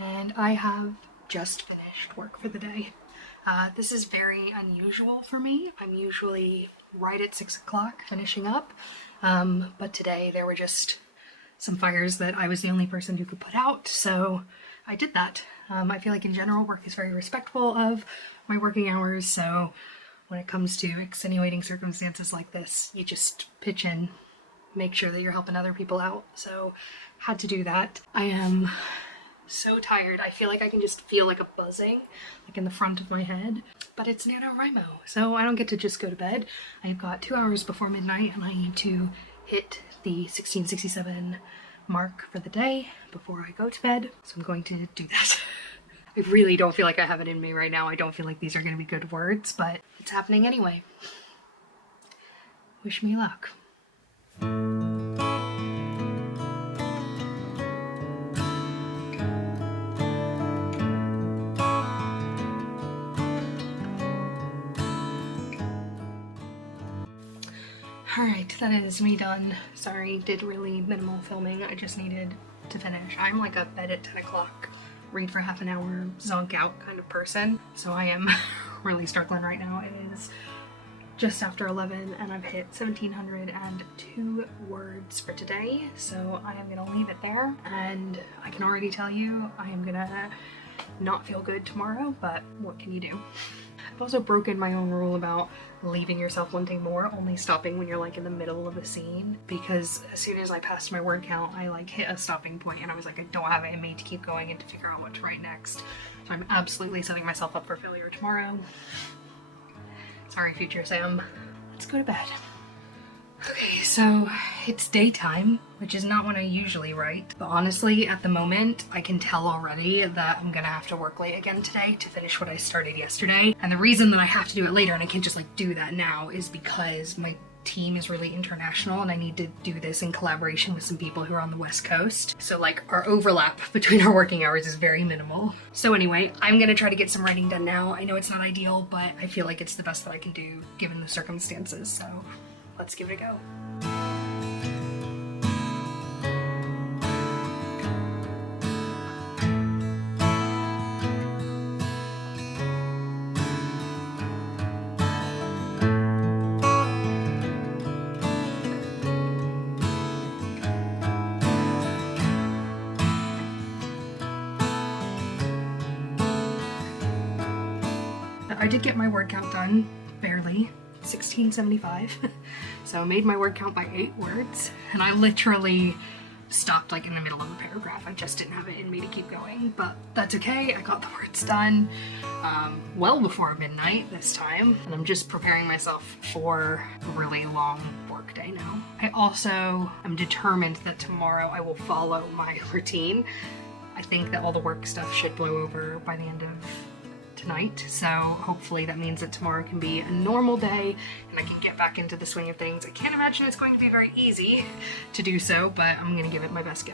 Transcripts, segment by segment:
and I have just finished work for the day. This is very unusual for me. I'm usually right at 6 o'clock finishing up, but today there were just some fires that I was the only person who could put out, so I did that. I feel like in general work is very respectful of my working hours, so when it comes to extenuating circumstances like this, you just pitch in, make sure that you're helping other people out. So had to do that. I am so tired. I feel like I can just feel like a buzzing like in the front of my head, but it's NaNoWriMo, so I don't get to just go to bed. I've got 2 hours before midnight and I need to hit the 1667 mark for the day before I go to bed, so I'm going to do that. I really don't feel like I have it in me right now. I don't feel like these are going to be good words, but it's happening anyway. Wish me luck. Alright, that is me done. Sorry, did really minimal filming. I just needed to finish. I'm like a bed at 10 o'clock, read for half an hour, zonk out kind of person. So I am really struggling right now. It is just after 11 and I've hit 1,702 words for today. So I am gonna leave it there, and I can already tell you I am gonna not feel good tomorrow, but what can you do? I've also broken my own rule about leaving yourself wanting more, only stopping when you're like in the middle of a scene, because as soon as I passed my word count, I like hit a stopping point and I was like, I don't have it in me to keep going and to figure out what to write next. So I'm absolutely setting myself up for failure tomorrow. Sorry, future Sam. Let's go to bed. Okay, so it's daytime, which is not when I usually write, but honestly, at the moment, I can tell already that I'm gonna have to work late again today to finish what I started yesterday. And the reason that I have to do it later and I can't just like do that now is because my team is really international and I need to do this in collaboration with some people who are on the West Coast. So like our overlap between our working hours is very minimal. So anyway, I'm gonna try to get some writing done now. I know it's not ideal, but I feel like it's the best that I can do given the circumstances, so let's give it a go. I did get my word count done, barely. 1675. So I made my word count by 8 words, and I literally stopped like in the middle of a paragraph. I just didn't have it in me to keep going, but that's okay. I got the words done well before midnight this time, and I'm just preparing myself for a really long work day now. I also am determined that tomorrow I will follow my routine. I think that all the work stuff should blow over by the end of tonight, so hopefully that means that tomorrow can be a normal day and I can get back into the swing of things. I can't imagine it's going to be very easy to do so, but I'm gonna give it my best go.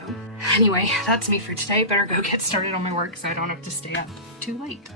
Anyway, that's me for today. Better go get started on my work so I don't have to stay up too late.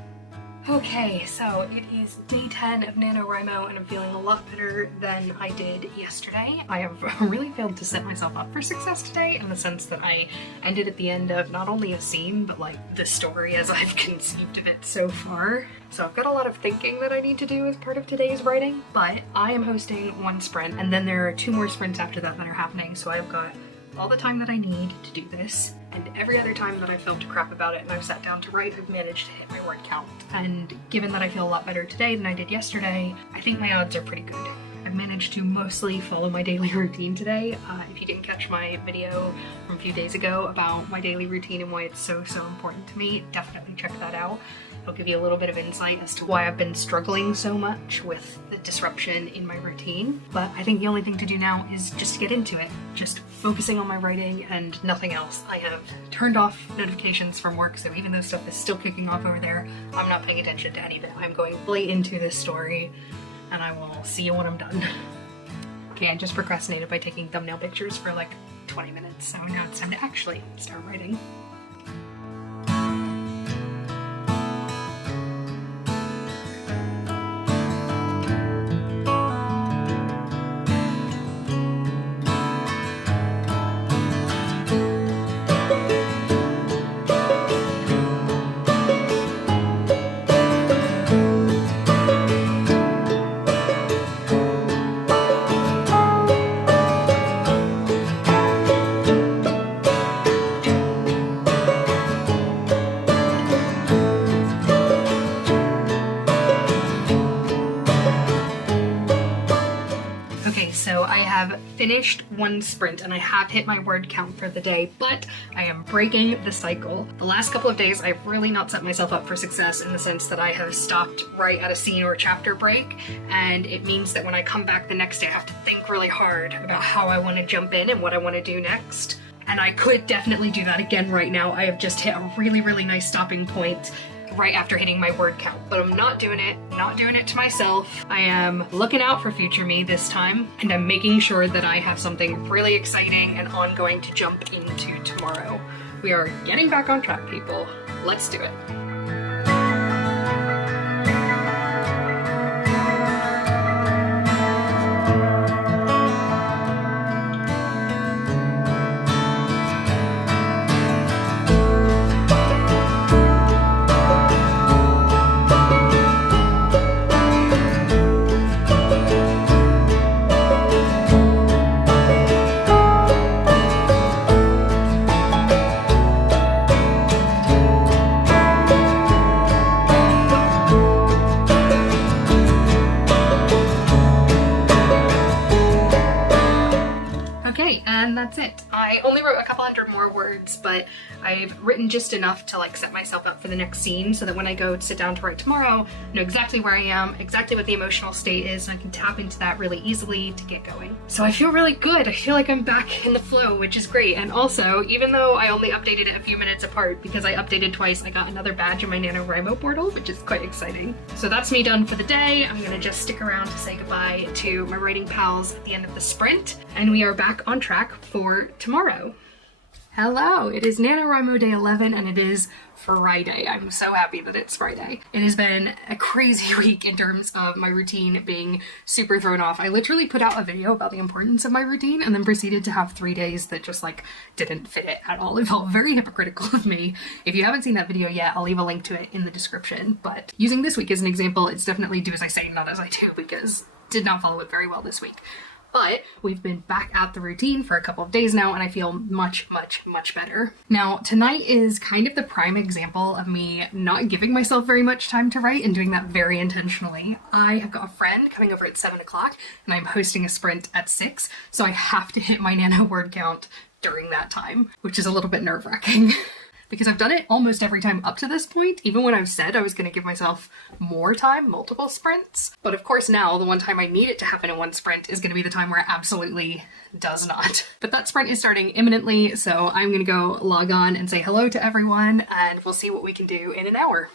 Okay, so it is day 10 of NaNoWriMo and I'm feeling a lot better than I did yesterday. I have really failed to set myself up for success today in the sense that I ended at the end of not only a scene, but like the story as I've conceived of it so far. So I've got a lot of thinking that I need to do as part of today's writing, but I am hosting one sprint and then there are 2 more sprints after that that are happening, so I've got all the time that I need to do this, and every other time that I've felt crap about it and I've sat down to write, I've managed to hit my word count. And given that I feel a lot better today than I did yesterday, I think my odds are pretty good. I've managed to mostly follow my daily routine today. If you didn't catch my video from a few days ago about my daily routine and why it's so important to me, definitely check that out. It'll give you a little bit of insight as to why I've been struggling so much with the disruption in my routine. But I think the only thing to do now is just to get into it. Just focusing on my writing and nothing else. I have turned off notifications from work, so even though stuff is still kicking off over there, I'm not paying attention to any of it. I'm going fully into this story, and I will see you when I'm done. Okay, I just procrastinated by taking thumbnail pictures for like 20 minutes, so now it's time to actually start writing. Okay, so I have finished one sprint and I have hit my word count for the day, but I am breaking the cycle. The last couple of days, I've really not set myself up for success in the sense that I have stopped right at a scene or chapter break, and it means that when I come back the next day, I have to think really hard about how I want to jump in and what I want to do next. And I could definitely do that again right now. I have just hit a really, really nice stopping point right after hitting my word count, but I'm not doing it to myself. I am looking out for future me this time, and I'm making sure that I have something really exciting and ongoing to jump into tomorrow. We are getting back on track, people. Let's do it. And that's it. I only wrote a couple hundred more words, but I've written just enough to like set myself up for the next scene so that when I go to sit down to write tomorrow, I know exactly where I am, exactly what the emotional state is, and I can tap into that really easily to get going. So I feel really good. I feel like I'm back in the flow, which is great. And also, even though I only updated it a few minutes apart because I updated twice, I got another badge in my NaNoWriMo portal, which is quite exciting. So that's me done for the day. I'm gonna just stick around to say goodbye to my writing pals at the end of the sprint, and we are back on track for tomorrow. Hello, it is NaNoWriMo day 11 and it is Friday. I'm so happy that it's Friday. It has been a crazy week in terms of my routine being super thrown off. I literally put out a video about the importance of my routine and then proceeded to have 3 days that just like didn't fit it at all. It felt very hypocritical of me. If you haven't seen that video yet, I'll leave a link to it in the description. But using this week as an example, it's definitely do as I say, not as I do, because did not follow it very well this week. But we've been back at the routine for a couple of days now and I feel much, much, much better. Now, tonight is kind of the prime example of me not giving myself very much time to write and doing that very intentionally. I have got a friend coming over at 7 o'clock and I'm hosting a sprint at 6, so I have to hit my Nano word count during that time, which is a little bit nerve-wracking. Because I've done it almost every time up to this point, even when I've said I was going to give myself more time, multiple sprints. But of course now, the one time I need it to happen in one sprint is going to be the time where it absolutely does not. But that sprint is starting imminently, so I'm going to go log on and say hello to everyone, and we'll see what we can do in an hour.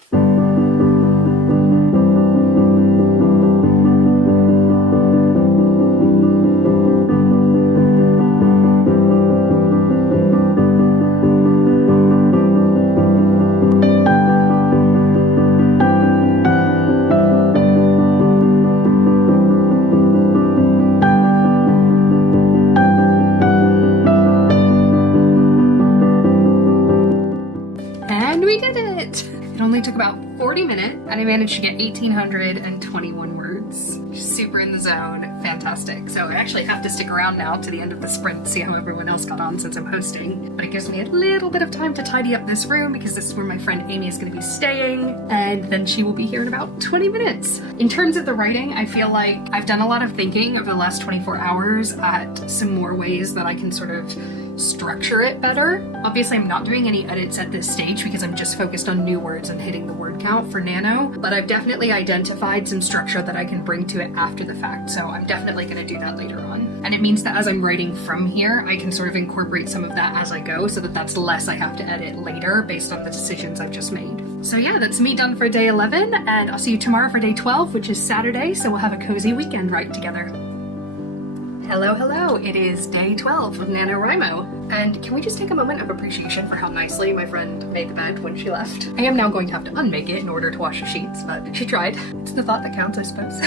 It only took about 40 minutes and I managed to get 1,821 words. Super in the zone, fantastic. So I actually have to stick around now to the end of the sprint to see how everyone else got on since I'm hosting. But it gives me a little bit of time to tidy up this room because this is where my friend Amy is going to be staying, and then she will be here in about 20 minutes. In terms of the writing, I feel like I've done a lot of thinking over the last 24 hours at some more ways that I can sort of structure it better. Obviously, I'm not doing any edits at this stage because I'm just focused on new words and hitting the word count for Nano, but I've definitely identified some structure that I can bring to it after the fact, so I'm definitely going to do that later on. And it means that as I'm writing from here, I can sort of incorporate some of that as I go so that that's less I have to edit later based on the decisions I've just made. So yeah, that's me done for day 11, and I'll see you tomorrow for day 12, which is Saturday, so we'll have a cozy weekend right together. Hello, hello, it is day 12 of NaNoWriMo, and can we just take a moment of appreciation for how nicely my friend made the bed when she left? I am now going to have to unmake it in order to wash the sheets, but she tried. It's the thought that counts, I suppose.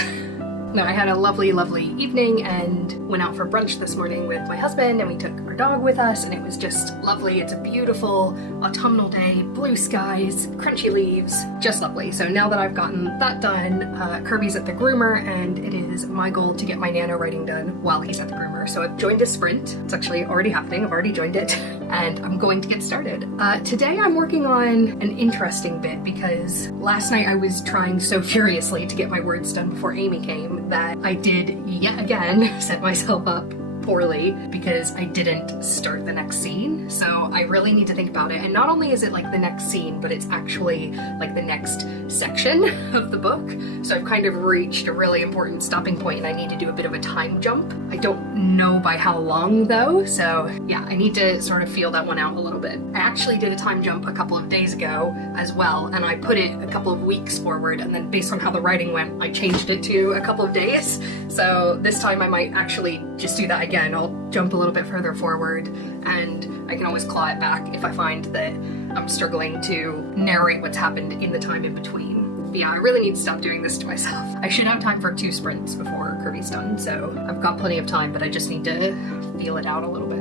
No, I had a lovely, lovely evening and went out for brunch this morning with my husband, and we took our dog with us, and it was just lovely. It's a beautiful autumnal day, blue skies, crunchy leaves, just lovely. So now that I've gotten that done, Kirby's at the groomer, and it is my goal to get my Nano writing done while he's at the groomer. So I've joined a sprint. It's actually already happening. I've already joined it. and I'm going to get started. Today I'm working on an interesting bit because last night I was trying so furiously to get my words done before Amy came that I did yet again set myself up poorly because I didn't start the next scene. So I really need to think about it. And not only is it like the next scene, but it's actually like the next section of the book. So I've kind of reached a really important stopping point and I need to do a bit of a time jump. I don't know by how long though. So yeah, I need to sort of feel that one out a little bit. I actually did a time jump a couple of days ago as well, and I put it a couple of weeks forward, and then based on how the writing went, I changed it to a couple of days. So this time I might actually just do that again. I'll jump a little bit further forward and I can always claw it back if I find that I'm struggling to narrate what's happened in the time in between. But yeah, I really need to stop doing this to myself. I should have time for 2 sprints before Kirby's done, so I've got plenty of time, but I just need to feel it out a little bit.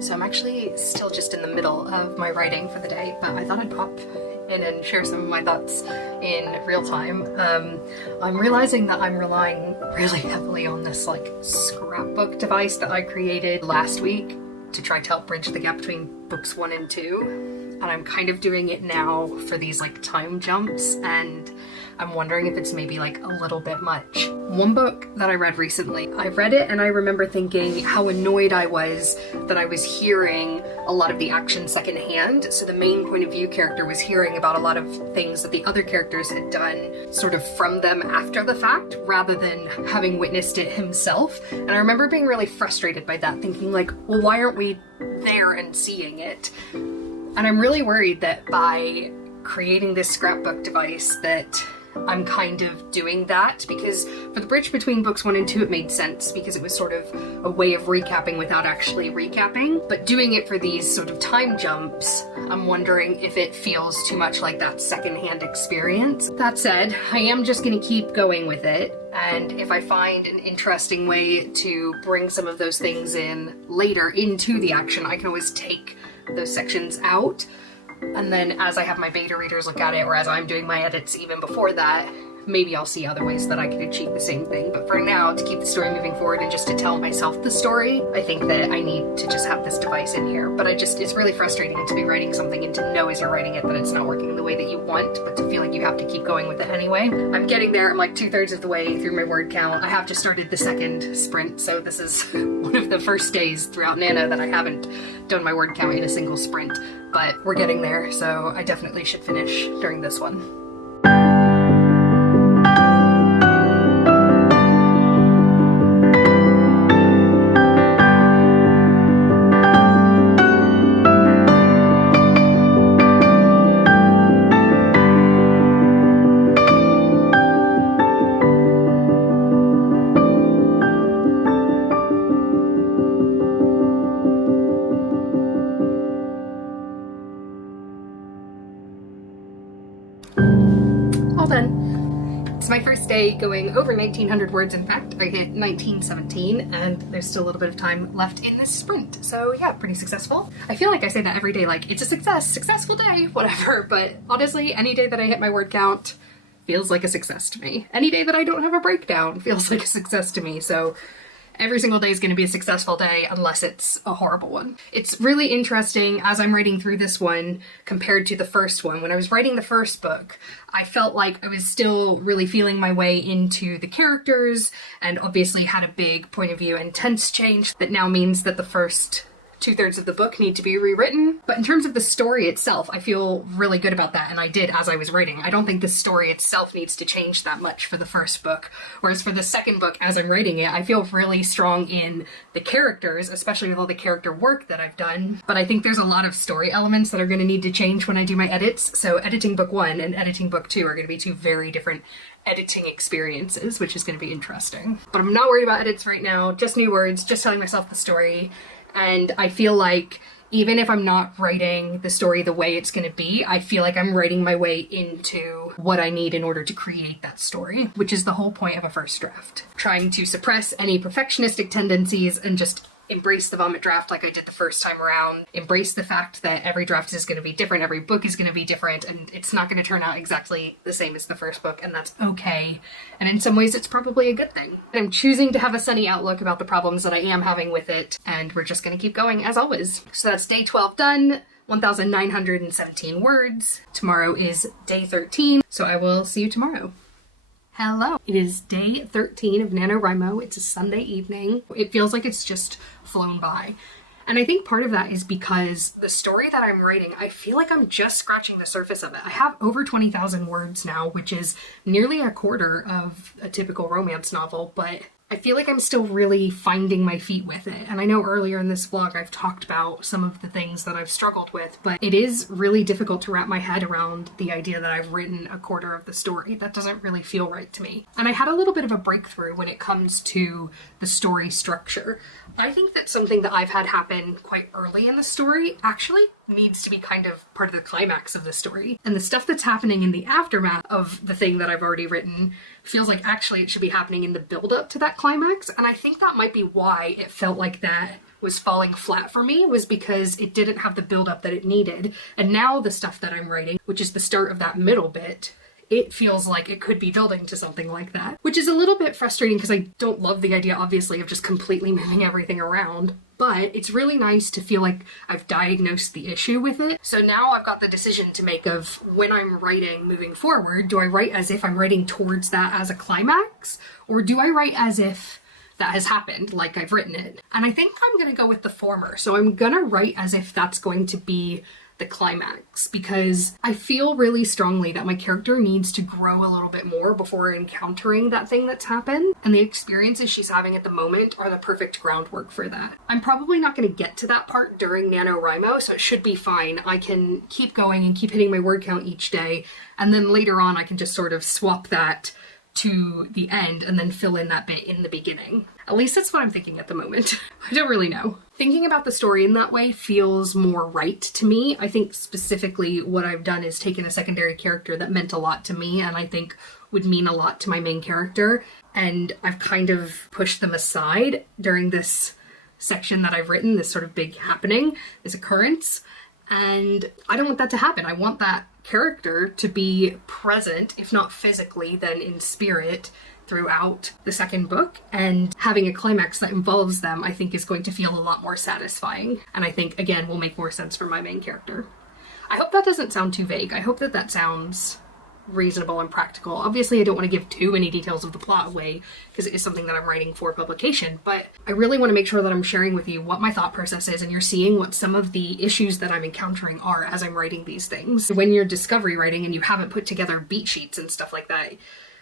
So I'm actually still just in the middle of my writing for the day, but I thought I'd pop in and share some of my thoughts in real time. I'm realizing that I'm relying really heavily on this like scrapbook device that I created last week to try to help bridge the gap between books 1 and 2. And I'm kind of doing it now for these like time jumps, and I'm wondering if it's maybe like a little bit much. One book that I read recently, I read it and I remember thinking how annoyed I was that I was hearing a lot of the action secondhand. So the main point of view character was hearing about a lot of things that the other characters had done sort of from them after the fact, rather than having witnessed it himself. And I remember being really frustrated by that, thinking like, well, why aren't we there and seeing it? And I'm really worried that by creating this scrapbook device that I'm kind of doing that, because for the bridge between books 1 and 2 it made sense because it was sort of a way of recapping without actually recapping. But doing it for these sort of time jumps, I'm wondering if it feels too much like that secondhand experience. That said, I am just going to keep going with it, and if I find an interesting way to bring some of those things in later into the action, I can always take those sections out. And then as I have my beta readers look at it, or as I'm doing my edits even before that, maybe I'll see other ways that I could achieve the same thing. But for now, to keep the story moving forward and just to tell myself the story, I think that I need to just have this device in here. But it's really frustrating to be writing something and to know as you're writing it that it's not working the way that you want, but to feel like you have to keep going with it anyway. I'm getting there. I'm like 2/3 of the way through my word count. I have just started the second sprint, so this is one of the first days throughout Nano that I haven't done my word count in a single sprint. But we're getting there, so I definitely should finish during this one. All done. It's my first day going over 1900 words. In fact, I hit 1917 and there's still a little bit of time left in this sprint. So yeah, pretty successful. I feel like I say that every day, like it's a successful day, whatever. But honestly, any day that I hit my word count feels like a success to me. Any day that I don't have a breakdown feels like a success to me. So every single day is going to be a successful day unless it's a horrible one. It's really interesting as I'm writing through this one compared to the first one. When I was writing the first book, I felt like I was still really feeling my way into the characters and obviously had a big point of view and tense change that now means that the first 2/3 of the book need to be rewritten. But in terms of the story itself, I feel really good about that, and I did as I was writing. I don't think the story itself needs to change that much for the first book, whereas for the second book, as I'm writing it, I feel really strong in the characters, especially with all the character work that I've done. But I think there's a lot of story elements that are going to need to change when I do my edits. So editing book 1 and editing book 2 are going to be two very different editing experiences, which is going to be interesting. But I'm not worried about edits right now, just new words, just telling myself the story. And I feel like even if I'm not writing the story the way it's going to be, I feel like I'm writing my way into what I need in order to create that story, which is the whole point of a first draft. Trying to suppress any perfectionistic tendencies and just embrace the vomit draft like I did the first time around. Embrace the fact that every draft is going to be different, every book is going to be different, and it's not going to turn out exactly the same as the first book, and that's okay. And in some ways, it's probably a good thing. I'm choosing to have a sunny outlook about the problems that I am having with it, and we're just going to keep going as always. So that's day 12 done. 1,917 words. Tomorrow is day 13, so I will see you tomorrow. Hello. It is day 13 of NaNoWriMo. It's a Sunday evening. It feels like it's just flown by. And I think part of that is because the story that I'm writing, I feel like I'm just scratching the surface of it. I have over 20,000 words now, which is nearly a quarter of a typical romance novel, but I feel like I'm still really finding my feet with it. And I know earlier in this vlog I've talked about some of the things that I've struggled with, but it is really difficult to wrap my head around the idea that I've written a quarter of the story. That doesn't really feel right to me. And I had a little bit of a breakthrough when it comes to the story structure. I think that something that I've had happen quite early in the story actually needs to be kind of part of the climax of the story. And the stuff that's happening in the aftermath of the thing that I've already written feels like actually it should be happening in the build-up to that climax. And I think that might be why it felt like that was falling flat for me, was because it didn't have the build-up that it needed. And now the stuff that I'm writing, which is the start of that middle bit, it feels like it could be building to something like that, which is a little bit frustrating because I don't love the idea, obviously, of just completely moving everything around. But it's really nice to feel like I've diagnosed the issue with it. So now I've got the decision to make of when I'm writing moving forward, do I write as if I'm writing towards that as a climax? Or do I write as if that has happened, like I've written it? And I think I'm gonna go with the former. So I'm gonna write as if that's going to be the climax, because I feel really strongly that my character needs to grow a little bit more before encountering that thing that's happened, and the experiences she's having at the moment are the perfect groundwork for that. I'm probably not going to get to that part during NaNoWriMo, so it should be fine. I can keep going and keep hitting my word count each day, and then later on I can just sort of swap that to the end and then fill in that bit in the beginning. At least that's what I'm thinking at the moment. I don't really know. Thinking about the story in that way feels more right to me. I think specifically what I've done is taken a secondary character that meant a lot to me and I think would mean a lot to my main character, and I've kind of pushed them aside during this section that I've written, this sort of big happening, this occurrence, and I don't want that to happen. I want that character to be present, if not physically, then in spirit throughout the second book, and having a climax that involves them I think is going to feel a lot more satisfying, and I think again will make more sense for my main character. I hope that doesn't sound too vague. I hope that that sounds reasonable and practical. Obviously I don't want to give too many details of the plot away because it is something that I'm writing for publication, but I really want to make sure that I'm sharing with you what my thought process is and you're seeing what some of the issues that I'm encountering are as I'm writing these things. When you're discovery writing and you haven't put together beat sheets and stuff like that,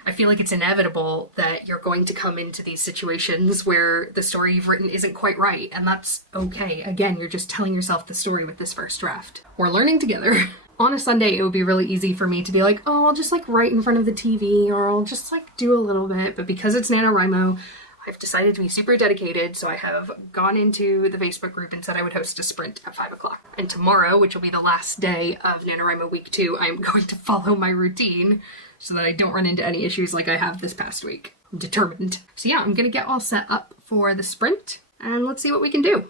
I feel like it's inevitable that you're going to come into these situations where the story you've written isn't quite right, and that's okay. Again, you're just telling yourself the story with this first draft. We're learning together. On a Sunday, it would be really easy for me to be like, oh, I'll just like write in front of the TV, or I'll just like do a little bit. But because it's NaNoWriMo, I've decided to be super dedicated. So I have gone into the Facebook group and said I would host a sprint at 5 o'clock. And tomorrow, which will be the last day of NaNoWriMo week 2, I'm going to follow my routine so that I don't run into any issues like I have this past week. I'm determined. So yeah, I'm gonna get all set up for the sprint and let's see what we can do.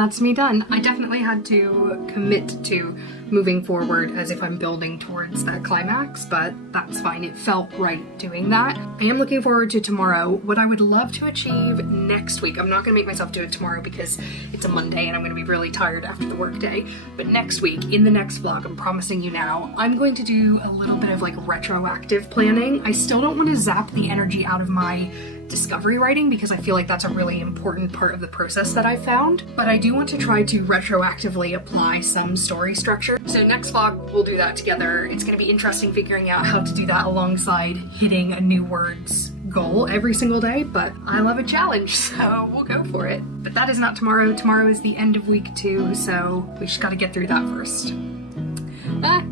that's me done. I definitely had to commit to moving forward as if I'm building towards that climax, but that's fine. It felt right doing that. I am looking forward to tomorrow. What I would love to achieve next week, I'm not gonna make myself do it tomorrow because it's a Monday and I'm gonna be really tired after the work day, but next week, in the next vlog, I'm promising you now, I'm going to do a little bit of like retroactive planning. I still don't want to zap the energy out of my discovery writing because I feel like that's a really important part of the process that I found, but I do want to try to retroactively apply some story structure. So next vlog, we'll do that together. It's going to be interesting figuring out how to do that alongside hitting a new words goal every single day, but I love a challenge, so we'll go for it. But that is not tomorrow. Tomorrow is the end of week 2, so we just got to get through that first.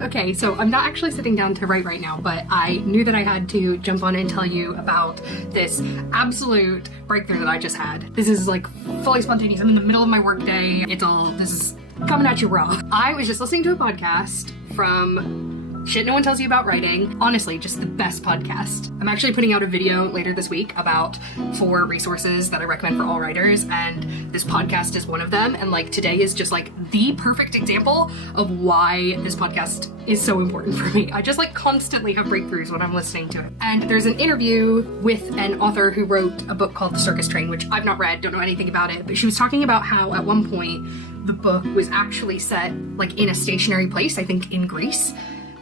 Okay, so I'm not actually sitting down to write right now, but I knew that I had to jump on and tell you about this absolute breakthrough that I just had. This is like fully spontaneous. I'm in the middle of my workday. This is coming at you raw. I was just listening to a podcast from Shit No One Tells You About Writing. Honestly, just the best podcast. I'm actually putting out a video later this week about 4 resources that I recommend for all writers, and this podcast is one of them, and like today is just like the perfect example of why this podcast is so important for me. I just like constantly have breakthroughs when I'm listening to it. And there's an interview with an author who wrote a book called The Circus Train, which I've not read, don't know anything about it, but she was talking about how at one point the book was actually set like in a stationary place, I think in Greece,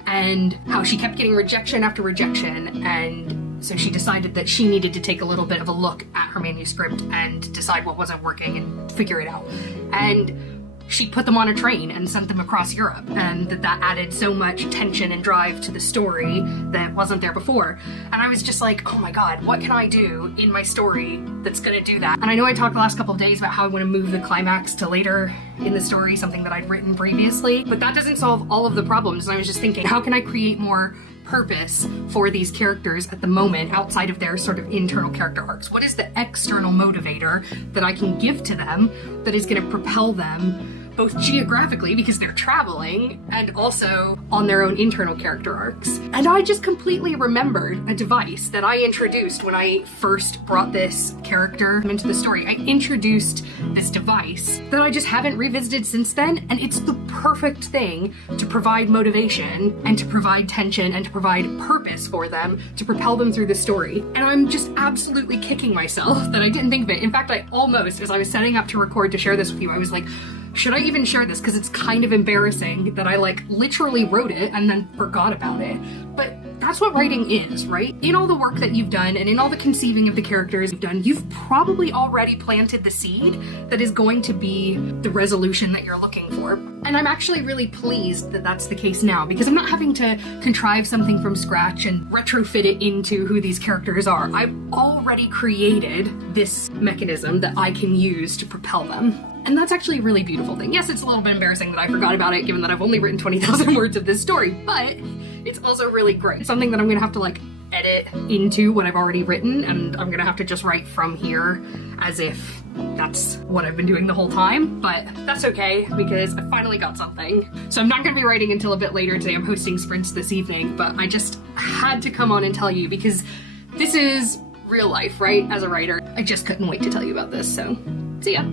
and how she kept getting rejection after rejection, and so she decided that she needed to take a little bit of a look at her manuscript and decide what wasn't working and figure it out. And she put them on a train and sent them across Europe, and that added so much tension and drive to the story that wasn't there before. And I was just like, oh my god, what can I do in my story that's gonna do that? And I know I talked the last couple of days about how I want to move the climax to later in the story, something that I'd written previously, but that doesn't solve all of the problems. And I was just thinking, how can I create more purpose for these characters at the moment outside of their sort of internal character arcs? What is the external motivator that I can give to them that is going to propel them both geographically because they're traveling and also on their own internal character arcs? And I just completely remembered a device that I introduced when I first brought this character into the story. I introduced this device that I just haven't revisited since then, and it's the perfect thing to provide motivation and to provide tension and to provide purpose for them, to propel them through the story. And I'm just absolutely kicking myself that I didn't think of it. In fact, I almost, as I was setting up to record to share this with you, I was like, should I even share this? Because it's kind of embarrassing that I like literally wrote it and then forgot about it. But that's what writing is, right? In all the work that you've done and in all the conceiving of the characters you've done, you've probably already planted the seed that is going to be the resolution that you're looking for. And I'm actually really pleased that that's the case now, because I'm not having to contrive something from scratch and retrofit it into who these characters are. I've already created this mechanism that I can use to propel them. And that's actually a really beautiful thing. Yes, it's a little bit embarrassing that I forgot about it, given that I've only written 20,000 words of this story, but it's also really great. It's something that I'm gonna have to like edit into what I've already written, and I'm gonna have to just write from here as if that's what I've been doing the whole time, but that's okay because I finally got something. So I'm not gonna be writing until a bit later today. I'm hosting sprints this evening, but I just had to come on and tell you because this is real life, right? As a writer, I just couldn't wait to tell you about this, so see ya.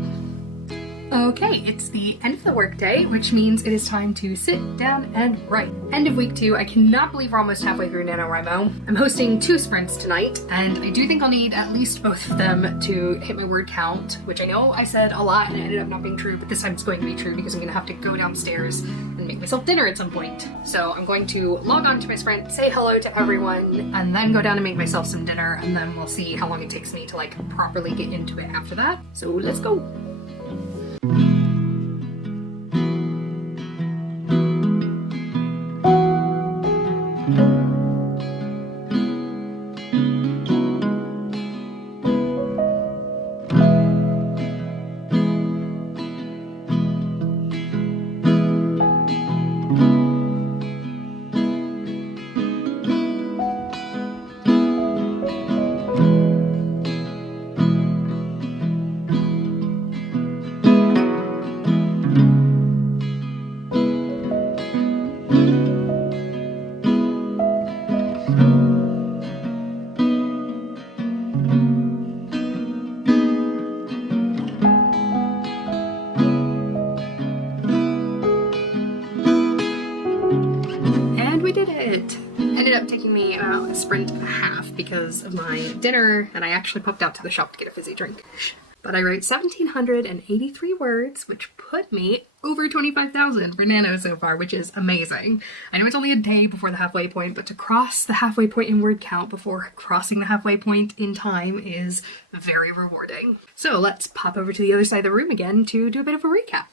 Okay, it's the end of the workday, which means it is time to sit down and write. End of week 2, I cannot believe we're almost halfway through NaNoWriMo. I'm hosting 2 sprints tonight, and I do think I'll need at least both of them to hit my word count, which I know I said a lot and it ended up not being true, but this time it's going to be true because I'm gonna have to go downstairs and make myself dinner at some point. So I'm going to log on to my sprint, say hello to everyone, and then go down and make myself some dinner, and then we'll see how long it takes me to like properly get into it after that. So let's go. half because of my dinner, and I actually popped out to the shop to get a fizzy drink. But I wrote 1,783 words, which put me over 25,000 for Nano so far, which is amazing. I know it's only a day before the halfway point, but to cross the halfway point in word count before crossing the halfway point in time is very rewarding. So let's pop over to the other side of the room again to do a bit of a recap.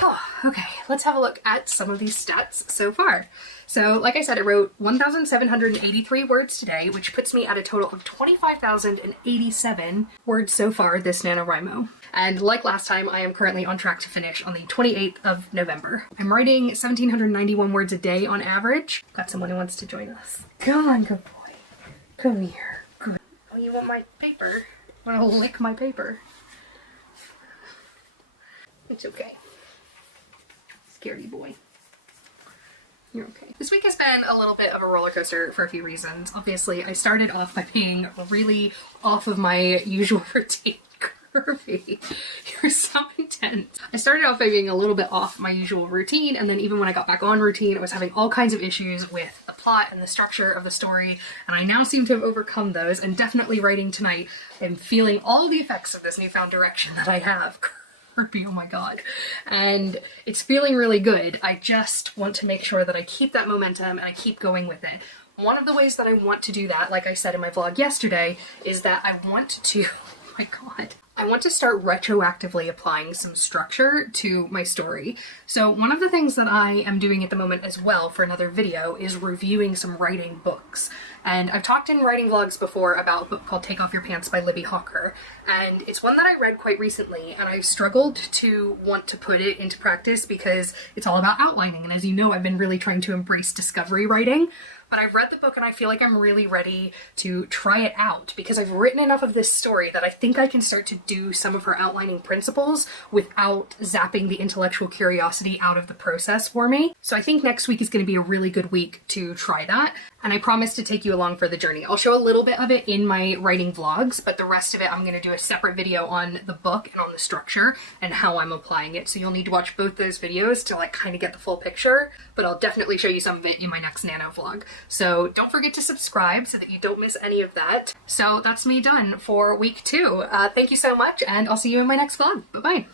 Oh, okay, let's have a look at some of these stats so far. So, like I said, I wrote 1,783 words today, which puts me at a total of 25,087 words so far this NaNoWriMo. And like last time, I am currently on track to finish on the 28th of November. I'm writing 1,791 words a day on average. Got someone who wants to join us. Come on, good boy. Come here. Good. Oh, you want my paper? Want to lick my paper? It's okay. Scaredy boy. You're okay. This week has been a little bit of a roller coaster for a few reasons. Obviously, I started off by being really off of my usual routine. Kirby, you're so intense. I started off by being a little bit off my usual routine, and then even when I got back on routine, I was having all kinds of issues with the plot and the structure of the story, and I now seem to have overcome those, and definitely writing tonight, I'm feeling all the effects of this newfound direction that I have. Kirby, oh my god. And it's feeling really good. I just want to make sure that I keep that momentum and I keep going with it. One of the ways that I want to do that, like I said in my vlog yesterday, is that I want to, oh my god, I want to start retroactively applying some structure to my story. So one of the things that I am doing at the moment as well for another video is reviewing some writing books. And I've talked in writing vlogs before about a book called Take Off Your Pants by Libby Hawker. And it's one that I read quite recently, and I've struggled to want to put it into practice because it's all about outlining. And as you know, I've been really trying to embrace discovery writing. But I've read the book and I feel like I'm really ready to try it out because I've written enough of this story that I think I can start to do some of her outlining principles without zapping the intellectual curiosity out of the process for me. So I think next week is going to be a really good week to try that. And I promise to take you along for the journey. I'll show a little bit of it in my writing vlogs, but the rest of it I'm going to do a separate video on the book and on the structure and how I'm applying it. So you'll need to watch both those videos to like kind of get the full picture, but I'll definitely show you some of it in my next Nano vlog. So don't forget to subscribe so that you don't miss any of that. So that's me done for week 2. Thank you so much, and I'll see you in my next vlog. Bye-bye.